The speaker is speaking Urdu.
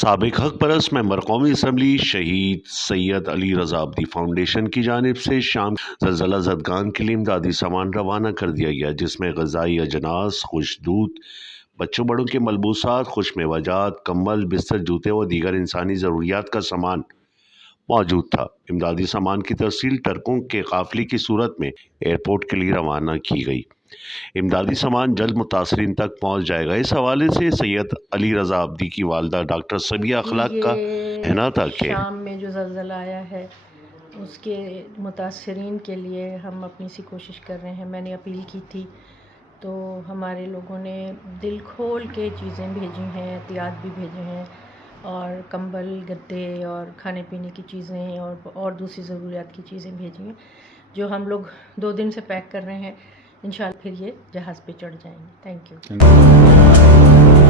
سابق حق پرست ممبر قومی اسمبلی شہید سید علی رضا عابدی فاؤنڈیشن کی جانب سے شام زلزلہ زدگان کے لیے امدادی سامان روانہ کر دیا گیا، جس میں غذائی اجناس، خشک دودھ، بچوں بڑوں کے ملبوسات، خشک میوہ، کمبل، بستر، جوتے و دیگر انسانی ضروریات کا سامان موجود تھا۔ امدادی سامان کی ترسیل ٹرکوں کے قافلے کی صورت میں ایئرپورٹ کے لیے روانہ کی گئی۔ امدادی سامان جلد متاثرین تک پہنچ جائے گا۔ اس حوالے سے سید علی رضا عابدی کی والدہ ڈاکٹر صبیہ اخلاق کا کہنا تھا کہ شام میں جو زلزلہ آیا ہے اس کے متاثرین کے لیے ہم اپنی سی کوشش کر رہے ہیں۔ میں نے اپیل کی تھی تو ہمارے لوگوں نے دل کھول کے چیزیں بھیجی ہیں، احتیاط بھی بھیجے ہیں، اور کمبل، گدے اور کھانے پینے کی چیزیں اور دوسری ضروریات کی چیزیں بھیجی ہیں، جو ہم لوگ 2 دن سے پیک کر رہے ہیں۔ انشاءاللہ پھر یہ جہاز پہ چڑھ جائیں گے۔ Thank you.